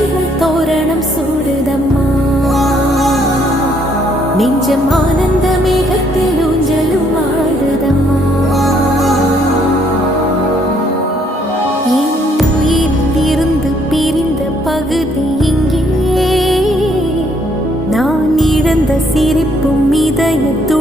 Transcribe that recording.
ஆசைகள் தோரணம் சூடுதம்மா. நெஞ்சம் ஆனந்த மேகத்தில் ஊஞ்சலும் ஆடுதம்மா. என் உயிரிலிருந்து பிரிந்த பகுதி இங்கே, நான் இழந்த சிரிப்பும் இதயத்து